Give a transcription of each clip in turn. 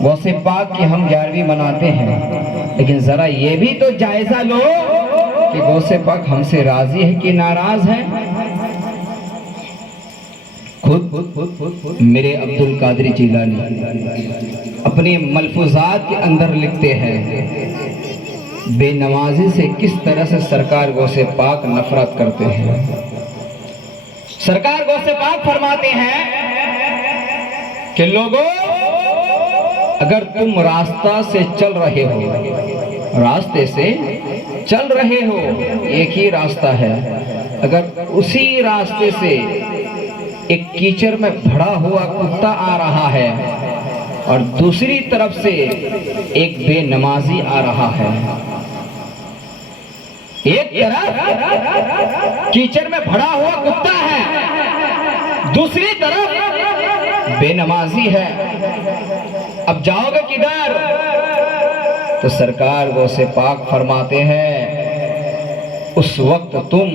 غوث پاک کی ہم 11ویں مناتے ہیں، لیکن ذرا یہ بھی تو جائزہ لو کہ غوث پاک ہم سے راضی ہے کہ ناراض ہے۔ خود میرے عبد القادر جیلانی اپنے ملفوظات کے اندر لکھتے ہیں، بے نمازی سے کس طرح سے سرکار غوث پاک نفرت کرتے ہیں۔ سرکار غوث پاک فرماتے ہیں کہ لوگوں، اگر تم راستہ سے چل رہے ہو، راستے سے چل رہے ہو، ایک ہی راستہ ہے، اگر اسی راستے سے ایک کیچڑ میں بھرا ہوا کتا آ رہا ہے اور دوسری طرف سے ایک بے نمازی آ رہا ہے، ایک طرف کیچڑ میں بھرا ہوا کتا ہے، دوسری طرف بے نمازی ہے، اب جاؤ گے کدھر؟ تو سرکار غوث پاک فرماتے ہیں اس وقت تم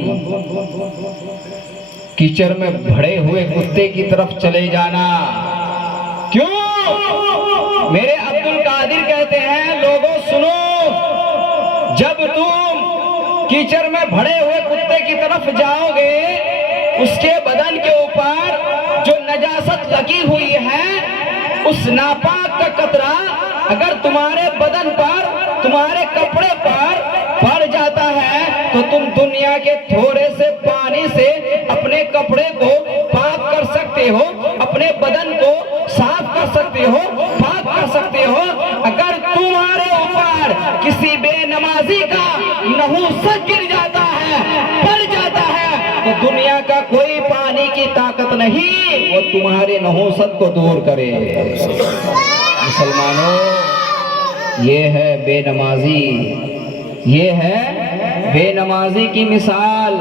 کیچڑ میں بھرے ہوئے کتے کی طرف چلے جانا۔ کیوں؟ میرے عبد القادر کہتے ہیں لوگوں سنو، جب تم کیچڑ میں بھرے ہوئے کتے کی طرف جاؤ گے، اس کے بدن کے اوپر جو نجاست لگی ہوئی ہے، اس ناپاک کا قطرہ اگر تمہارے بدن پر، تمہارے کپڑے پر پڑ جاتا ہے تو تم دنیا کے تھوڑے سے پانی سے اپنے کپڑے کو پاک کر سکتے ہو، اپنے بدن کو صاف کر سکتے ہو، پاک کر سکتے ہو۔ اگر تمہارے اوپر کسی بے نمازی کا نحوست گر جاتا ہے، پڑ جاتا ہے، تو دنیا کا کوئی پانی کی طاقت نہیں وہ تمہارے نحوست کو دور کرے۔ مسلمانوں، یہ ہے بے نمازی، یہ ہے بے نمازی کی مثال۔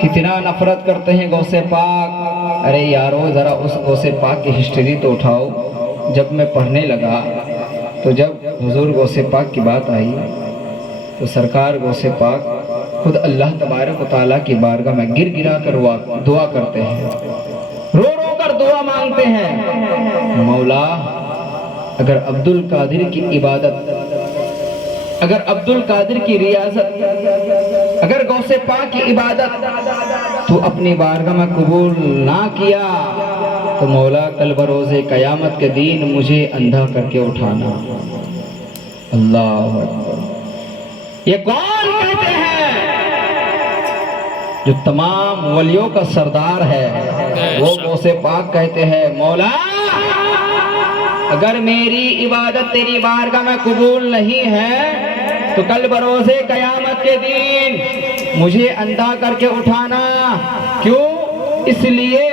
کتنا نفرت کرتے ہیں غوث پاک۔ ارے یارو، ذرا اس غوث پاک کی ہسٹری تو اٹھاؤ۔ جب میں پڑھنے لگا تو جب حضور غوث پاک کی بات آئی تو سرکار غوث پاک خود اللہ تبارک و تعالیٰ کی بارگاہ میں گر گرا کر دعا کرتے ہیں، رو رو کر دعا مانگتے ہیں، مولا اگر عبد القادر کی عبادت، اگر عبد القادر کی ریاضت، اگر غوث پاک کی عبادت تو اپنی بارگاہ میں قبول نہ کیا تو مولا کل بروز قیامت کے دن مجھے اندھا کر کے اٹھانا۔ اللہ اکبر۔ یہ کون کہتے ہیں؟ جو تمام ولیوں کا سردار ہے، وہ غوث پاک کہتے ہیں مولا اگر میری عبادت تیری بارگاہ میں قبول نہیں ہے تو کل بروز قیامت کے دن مجھے اندھا کر کے اٹھانا۔ کیوں؟ اس لیے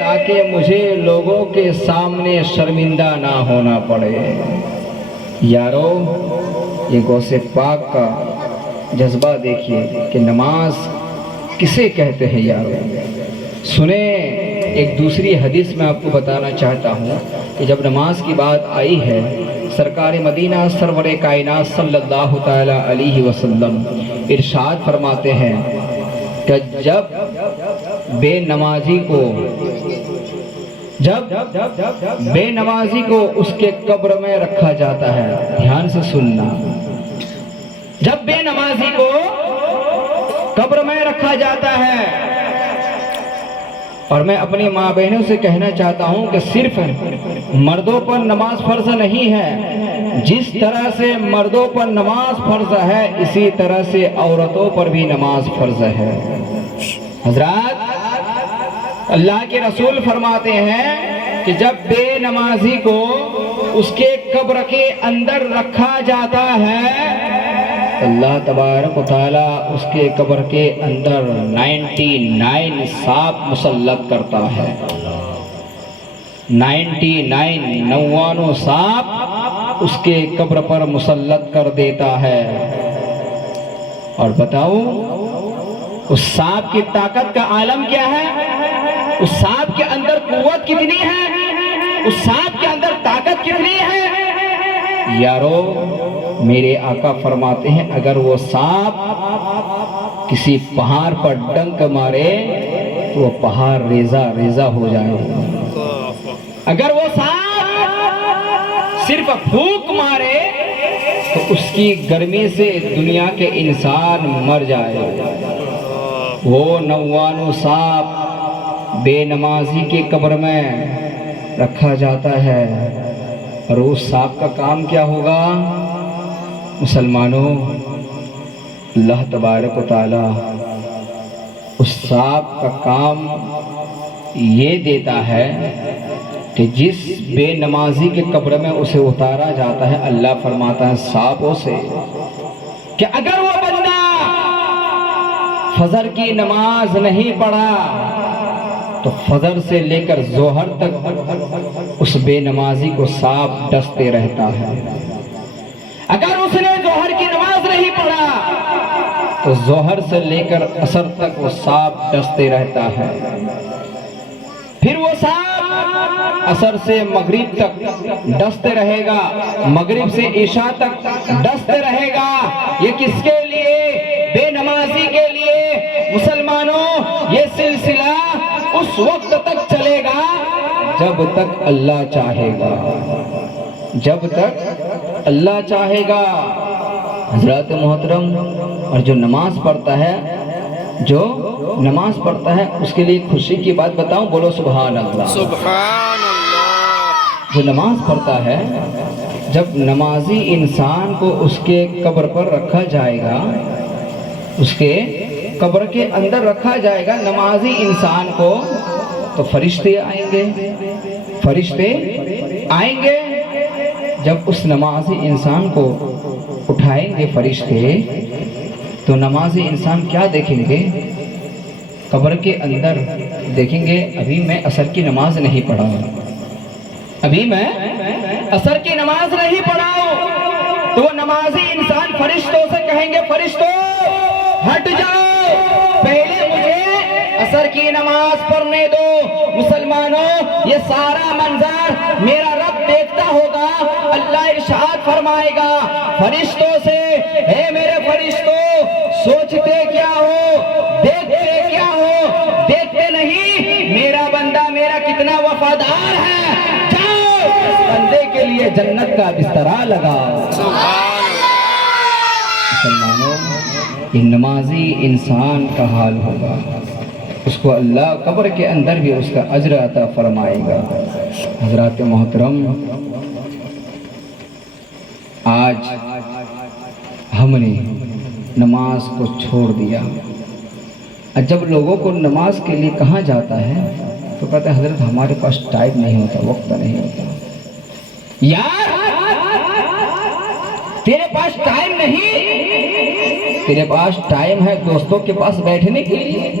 تاکہ مجھے لوگوں کے سامنے شرمندہ نہ ہونا پڑے۔ یارو، یہ غوث پاک کا جذبہ دیکھیے کہ نماز کسے کہتے ہیں۔ یارو سنیں، ایک دوسری حدیث میں آپ کو بتانا چاہتا ہوں کہ جب نماز کی بات آئی ہے، سرکار مدینہ سرور کائنات صلی اللہ تعالی علیہ وسلم ارشاد فرماتے ہیں کہ جب بے نمازی کو اس کے قبر میں رکھا جاتا ہے، دھیان سے سننا، جب بے نمازی کو قبر میں رکھا جاتا ہے، اور میں اپنی ماں بہنوں سے کہنا چاہتا ہوں کہ صرف مردوں پر نماز فرض نہیں ہے، جس طرح سے مردوں پر نماز فرض ہے اسی طرح سے عورتوں پر بھی نماز فرض ہے۔ حضرات، اللہ کے رسول فرماتے ہیں کہ جب بے نمازی کو اس کے قبر کے اندر رکھا جاتا ہے، اللہ تبارک و تعالیٰ اس کے قبر کے اندر 99 سانپ مسلط کرتا ہے۔ 99 سانپ اس کے قبر پر مسلط کر دیتا ہے۔ اور بتاؤ اس سانپ کی طاقت کا عالم کیا ہے؟ اس سانپ کے اندر قوت کتنی ہے؟ اس سانپ کے اندر طاقت کتنی ہے؟ یارو، میرے آقا فرماتے ہیں اگر وہ سانپ کسی پہاڑ پر ڈنک مارے تو وہ پہاڑ ریزہ ریزہ ہو جائے۔ اگر وہ سانپ صرف پھونک مارے تو اس کی گرمی سے دنیا کے انسان مر جائے۔ وہ 99 سانپ بے نمازی کی قبر میں رکھا جاتا ہے، اور اس سانپ کا کام کیا ہوگا؟ مسلمانوں، اللہ تبارک و تعالی اس سانپ کا کام یہ دیتا ہے کہ جس بے نمازی کے قبر میں اسے اتارا جاتا ہے، اللہ فرماتا ہے سانپوں سے کہ اگر وہ بندہ فجر کی نماز نہیں پڑھا تو فجر سے لے کر ظہر تک اس بے نمازی کو سانپ ڈستے رہتا ہے۔ اگر اس نے ظہر کی نماز نہیں پڑھا تو ظہر سے لے کر عصر تک وہ سانپ ڈستے رہتا ہے۔ پھر وہ سانپ عصر سے مغرب تک ڈستے رہے گا، مغرب سے عشاء تک ڈستے رہے گا۔ یہ کس کے لیے؟ بے نمازی کے لیے۔ مسلمانوں، یہ سلسلہ اس وقت تک چلے گا جب تک اللہ چاہے گا، جب تک اللہ چاہے گا۔ حضرات محترم، اور جو نماز پڑھتا ہے، جو نماز پڑھتا ہے اس کے لیے خوشی کی بات بتاؤں، بولو سبحان اللہ۔ سبحان اللہ۔ جو نماز پڑھتا ہے، جب نمازی انسان کو اس کے قبر پر رکھا جائے گا، اس کے قبر کے اندر رکھا جائے گا نمازی انسان کو، تو فرشتے آئیں گے، فرشتے آئیں گے۔ جب اس نمازی انسان کو اٹھائیں گے فرشتے، تو نمازی انسان کیا دیکھیں گے؟ قبر کے اندر دیکھیں گے ابھی میں عصر کی نماز نہیں پڑھا ہوں، ابھی میں عصر کی نماز نہیں پڑھا ہوں۔ تو وہ نمازی انسان فرشتوں سے کہیں گے فرشتوں ہٹ جاؤ، پہلے مجھے عصر کی نماز پڑھنے دو۔ مسلمانوں، یہ سارا منظر میرا رب دیکھتا ہوگا۔ اللہ ارشاد فرمائے گا فرشتوں سے، اے میرے فرشتوں، سوچتے کیا ہو، دیکھتے کیا ہو؟ دیکھتے نہیں میرا بندہ میرا کتنا وفادار ہے، جاؤ اس بندے کے لیے جنت کا بستر لگاؤ۔ مسلمانوں، یہ نمازی انسان کا حال ہوگا، اس کو اللہ قبر کے اندر بھی اس کا اجر عطا فرمائے گا۔ حضرات محترم، آج ہم نے نماز کو چھوڑ دیا۔ جب لوگوں کو نماز کے لیے کہا جاتا ہے تو کہتے ہیں حضرت ہمارے پاس ٹائم نہیں ہوتا، وقت نہیں ہوتا۔ یار، تیرے پاس ٹائم نہیں، تیرے پاس ٹائم ہے دوستوں کے پاس بیٹھنے کے لیے،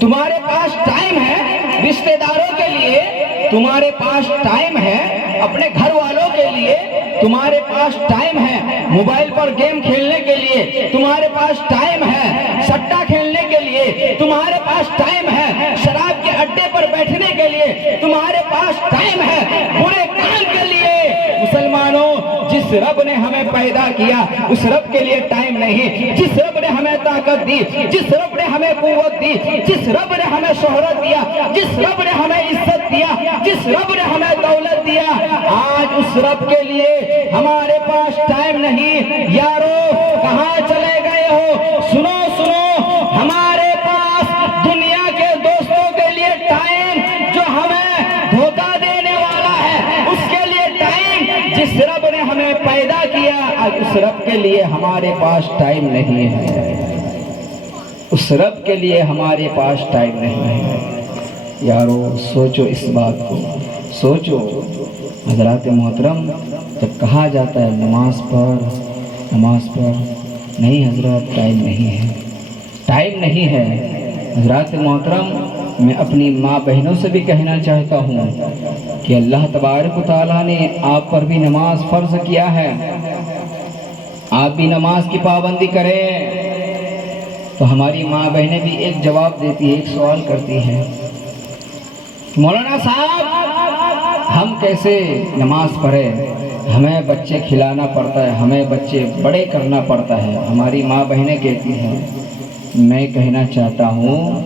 تمہارے پاس ٹائم ہے رشتہ داروں کے لیے، تمہارے پاس ٹائم ہے اپنے گھر والوں کے لیے، تمہارے پاس ٹائم ہے موبائل پر گیم کھیلنے کے لیے، تمہارے پاس ٹائم ہے سٹا کھیلنے کے لیے، تمہارے پاس ٹائم ہے شراب کے اڈے پر بیٹھنے کے لیے، تمہارے پاس ٹائم ہے برے کام کے لیے۔ مسلمانوں، جس رب نے ہمیں پیدا کیا اس رب کے لیے ٹائم نہیں، جس رب نے ہمیں طاقت دی، جس رب نے ہمیں قوت دی، جس رب نے ہمیں شہرت دیا، جس رب نے ہمیں عزت دیا، جس رب نے ہمیں دولت دیا، آج اس رب کے لیے ہمارے پاس ٹائم نہیں۔ یارو کہاں چلے گئے ہو؟ سنو سنو، ہمارے پاس دنیا کے دوستوں کے لیے ٹائم جو ہمیں دھوکہ دینے والا ہے، اس کے لیے ٹائم جس رب نے ہمیں پیدا کیا، آج اس رب کے لیے ہمارے پاس ٹائم نہیں ہے، اس رب کے لیے ہمارے پاس ٹائم نہیں ہے۔ یارو سوچو اس بات کو، سوچو۔ حضرات محترم، جب کہا جاتا ہے نماز پڑھ، نماز پڑھ، نہیں حضرت ٹائم نہیں ہے، ٹائم نہیں ہے۔ حضرات محترم، میں اپنی ماں بہنوں سے بھی کہنا چاہتا ہوں کہ اللہ تبارک و تعالیٰ نے آپ پر بھی نماز فرض کیا ہے، آپ بھی نماز کی پابندی کریں۔ تو ہماری ماں بہنیں بھی ایک جواب دیتی ہے، ایک سوال کرتی ہے، مولانا صاحب ہم کیسے نماز پڑھیں، ہمیں بچے کھلانا پڑتا ہے، ہمیں بچے بڑے کرنا پڑتا ہے۔ ہماری ماں بہنیں کہتی ہیں، میں کہنا چاہتا ہوں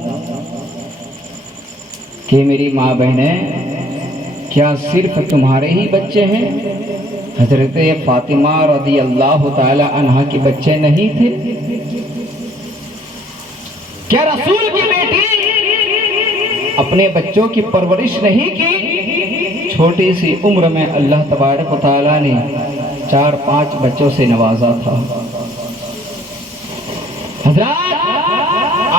کہ میری ماں بہنیں کہ کیا صرف تمہارے ہی بچے ہیں؟ حضرت فاطمہ رضی اللہ تعالی عنہا کے بچے نہیں تھے؟ کیا رسول کی بیٹی اپنے بچوں کی پرورش نہیں کی؟ چھوٹی سی عمر میں اللہ تبارک و تعالیٰ نے 4-5 بچوں سے نوازا تھا۔ حضرات،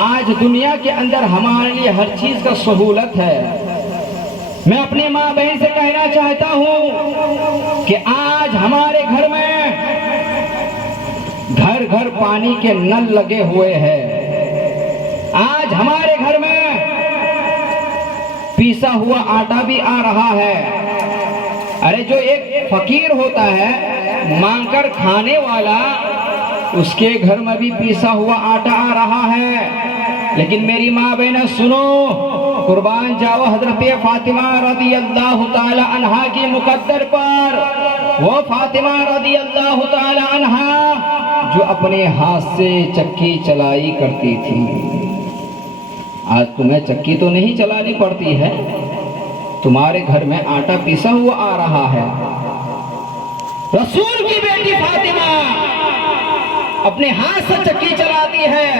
آج دنیا کے اندر ہمارے لیے ہر چیز کا سہولت ہے۔ میں اپنی ماں بہن سے کہنا چاہتا ہوں کہ آج ہمارے گھر میں گھر گھر پانی کے نل لگے ہوئے ہیں۔ آج ہمارے گھر میں پیسا ہوا آٹا بھی آ رہا ہے۔ ارے جو ایک فقیر ہوتا ہے مانگ کر کھانے والا، اس کے گھر میں بھی پیسا ہوا آٹا آ رہا ہے۔ لیکن میری ماں بہنیں سنو، قربان جاؤ حضرت فاطمہ رضی اللہ تعالی عنہا کی مقدر پر، وہ فاطمہ رضی اللہ تعالی عنہا جو اپنے ہاتھ سے چکی چلائی کرتی تھی۔ آج تمہیں چکی تو نہیں چلانی پڑتی ہے، تمہارے گھر میں آٹا پیسا ہوا آ رہا ہے۔ رسول کی بیٹی فاطمہ اپنے ہاتھ سے چکی چلاتی ہے۔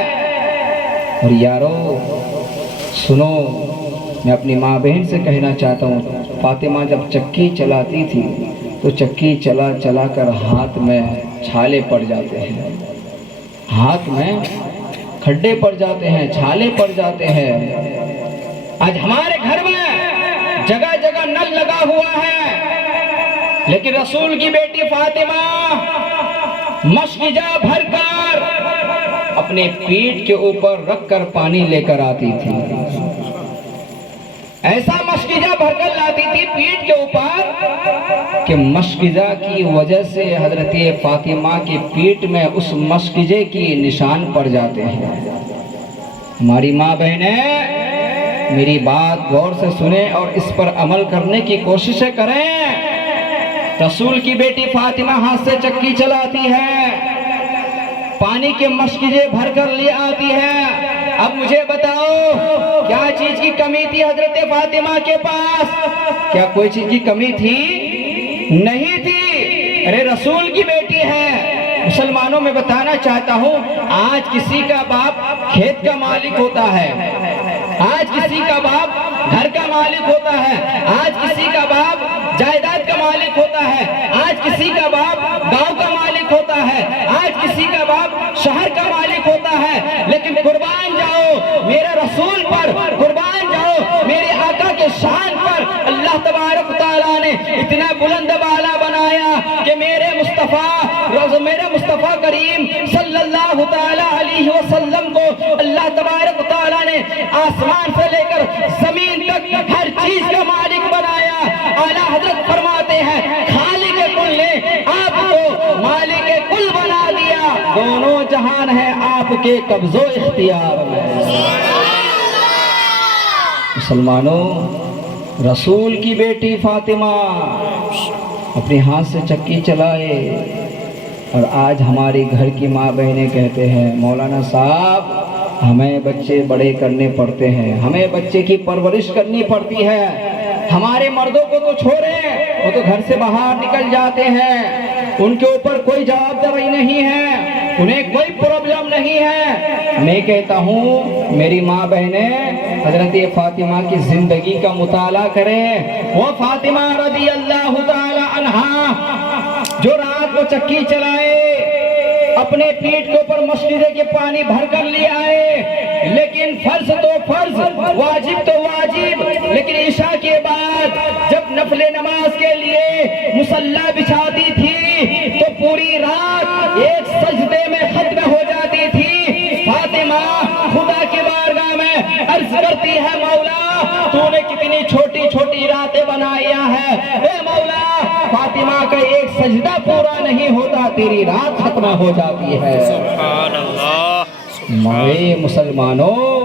اور یارو سنو، میں اپنی ماں بہن سے کہنا چاہتا ہوں، فاطمہ جب چکی چلاتی تھی تو چکی چلا چلا کر ہاتھ میں چھالے پڑ جاتے ہیں، ہاتھ میں کھڈے پڑ جاتے ہیں، چھالے پڑ جاتے ہیں۔ آج ہمارے گھر میں جگہ جگہ نل لگا ہوا ہے، لیکن رسول کی بیٹی فاطمہ مشکجا بھر کر اپنے پیٹ کے اوپر رکھ کر پانی لے کر آتی تھی۔ ایسا مشکجا بھر کر لاتی تھی پیٹ کے اوپر کہ مشکجا کی وجہ سے حضرت فاطمہ کے پیٹ میں اس مشکجے کی نشان پڑ جاتے ہیں۔ ہماری ماں بہنیں میری بات غور سے سنیں اور اس پر عمل کرنے کی کوششیں کریں۔ رسول کی بیٹی فاطمہ ہاتھ سے چکی چلاتی ہے، پانی کے مشکجے بھر کر لے آتی ہے۔ اب مجھے بتاؤ، کیا چیز کی کمی تھی حضرت فاطمہ کے پاس؟ کیا کوئی چیز کی کمی تھی؟ نہیں تھی۔ ارے رسول کی بیٹی ہے۔ مسلمانوں میں بتانا چاہتا ہوں، آج کسی کا باپ کھیت کا مالک ہوتا ہے، آج کسی کا باپ گھر کا مالک ہوتا ہے، آج کسی کا باپ جائیداد کا مالک ہوتا ہے، آج کسی کا باپ گاؤں کا مالک ہوتا ہے، آج کسی کا باپ شہر کا مالک ہوتا ہے۔ لیکن قربان جاؤ میرے رسول پر، قربان جاؤ میرے آقا کے شان پر، اللہ تبارک تعالیٰ نے اتنا بلند بالا بنایا کہ میرے مصطفیٰ کریم صلی اللہ تعالیٰ علیہ وسلم کو اللہ تبارک تعالیٰ نے آسمان سے لے کر زمین تک ہر چیز کا مالک بنایا۔ اعلیٰ حضرت فرماتے ہیں، خالق کل نے آپ کو مالک کل بنا دیا، دونوں جہان ہے آپ کے قبض و اختیار میں۔ مسلمانوں، رسول کی بیٹی فاطمہ اپنے ہاتھ سے چکی چلائے، اور آج ہماری گھر کی ماں بہنیں کہتے ہیں، مولانا صاحب ہمیں بچے بڑے کرنے پڑتے ہیں، ہمیں بچے کی پرورش کرنی پڑتی ہے۔ ہمارے مردوں کو تو چھوڑیں، وہ تو گھر سے باہر نکل جاتے ہیں، ان کے اوپر کوئی جواب دہی نہیں ہے، انہیں کوئی پرابلم نہیں ہے۔ میں کہتا ہوں میری ماں بہنیں حضرت فاطمہ کی زندگی کا مطالعہ کریں۔ وہ فاطمہ رضی اللہ تعالی عنہا جو رات کو چکی چلائے، اپنے پیٹ کے اوپر مشکجے کے پانی بھر کر لے آئے، لیکن فرض تو فرض، واجب تو واجب، لیکن عشاء کے بعد جب نفل نماز کے لیے مصلی بچھاتی تھی تو پوری رات ایک سجدے میں ختم ہو جاتی تھی۔ فاطمہ خدا کی بارگاہ میں عرض کرتی ہے، مولا تو نے کتنی چھوٹی چھوٹی راتیں بنایا ہے، اے مولا فاطمہ کا ایک سجدہ پورا نہیں ہوتا، تیری رات ختم ہو جاتی ہے۔ سبحان اللہ۔ میرے مسلمانوں،